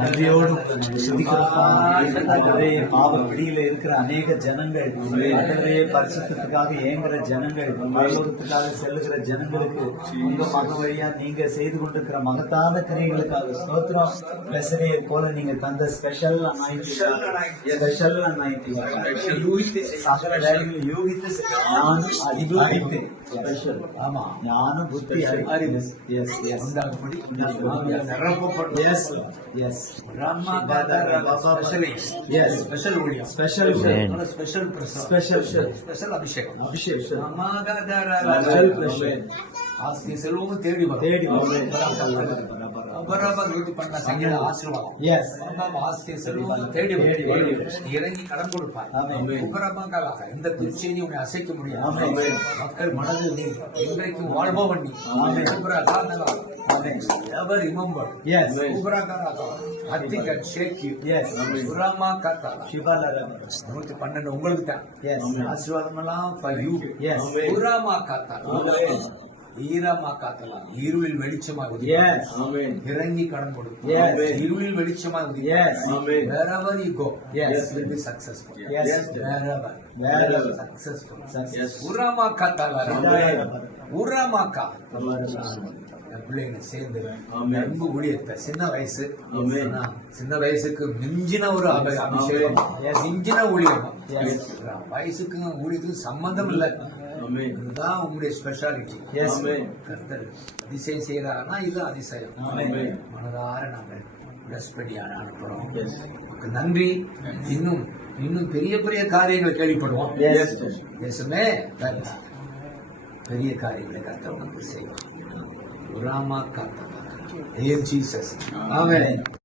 நன்றியோடு சுதிக்கிறப்பா. ஆண்டவரே, பாவ பிடியில இருக்கிற அநேக ஜனங்கள், ஆண்டவரே, பரிசுத்தத்துக்காக ஏங்குற ஜனங்கள், பரலோகத்துக்காக செல்லுகிற ஜனங்களுக்கு உங்க மக வழியா நீங்க செய்து கொண்டிருக்கிற மகத்தான கிரியைகளுக்காக ஸ்தோத்திரம். பெசரே போல நீங்க தந்த ஸ்பெஷல் அனாயிட்டிங், சகல வேலைகளும் யூகித்து ஞானம் அதிகரித்து ஆமா ஞானம் புத்தி அறிவு உண்டாகும்படி நிரப்பப்படும். Yes, yes. Rama Gadara Baba Yes. Special video. Special Abhishek. Rama Gadara Special. ஆஸ்தி செல்வமும் தேடி வரும். அபராபர் வீட்டு பண்ண சங்கீத ஆசீர்வாதம். Yes. ஆஸ்தி செல்வமும் தேடி வரும். இறங்கி கடன் கொடுப்பார். உபரமாகலாக எந்த துச்செய்தி உன்னை அசைக்க முடியாது. மக்கள் மனதில் நீ இன்றைக்கு வாழ்பவன் நீ. Ever remember? Yes. Nothing can shake you. Yes. Urama Katala. Shivala. 112 உங்களுக்கு தான். Yes. ஆசீர்வாதம் எல்லாம் for you. Yes. Urama Katala. ஈரமா காத்தலாம். இருளில் வெளிச்சமாக இறங்கி கடன் கொடுக்கும். இருளில் வெளிச்சமாக. Wherever you go, you will be successful. Wherever successful. உராமா காத்தலா. உராமாக்கா பிள்ளைங்க சேர்ந்து அன்பு ஊழியத்தை சின்ன வயசுக்கு மிஞ்சின ஒரு அபிஷேகம், மிஞ்சின ஊழியம். வயசுக்கு ஊழியத்துக்கு சம்பந்தம் இல்லை. இதுதான் உங்களுடைய ஸ்பெஷாலிட்டி. கர்த்தர் அதிசயம் செய்யறாருன்னா இது அதிசயம். மனதார நாங்கள் பிளஸ்படியான அனுப்புறோம். நன்றி. இன்னும் பெரிய பெரிய காரியங்களை கேள்விப்படுவோம். தேசமே பெரிய காரியங்களை கர்த்தர் உங்களுக்கு செய்வோம். உராமா காத்தா. ஜீசஸ். ஆமென்.